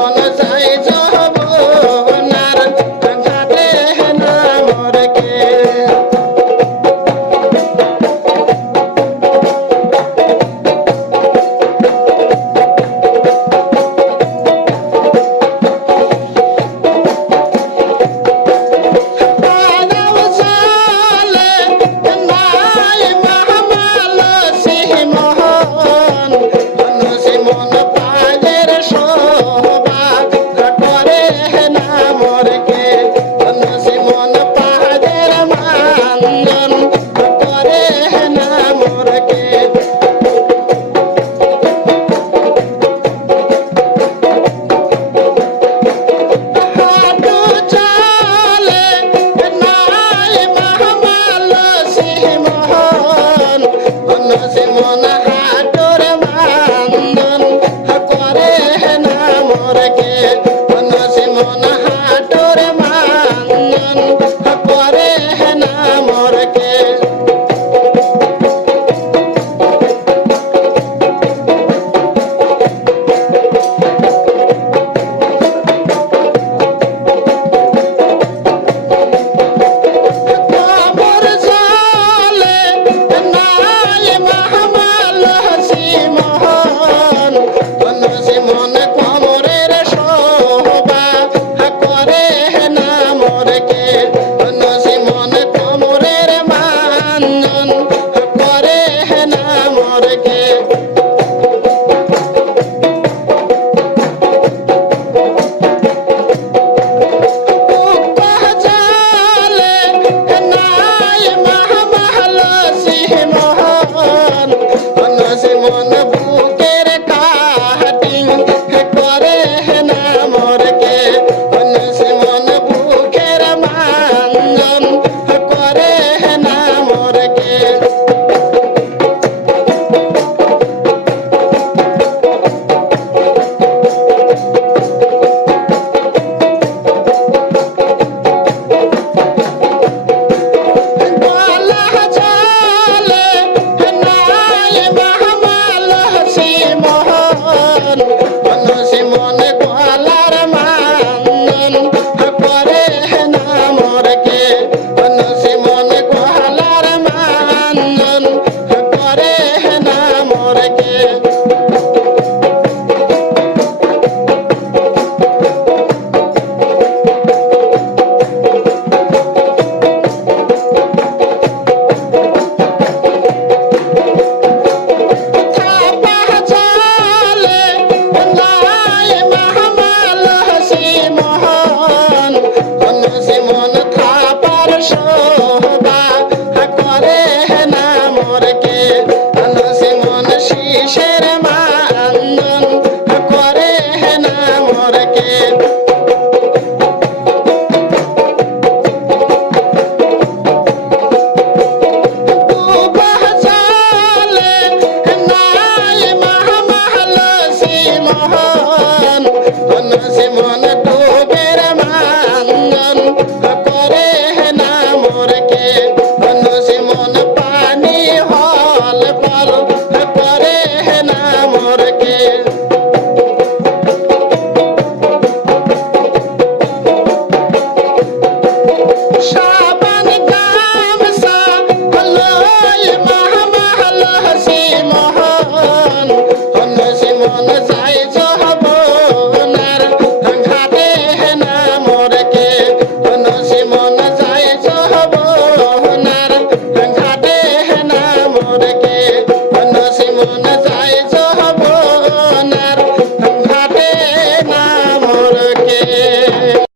Jonathan. Simon হাটর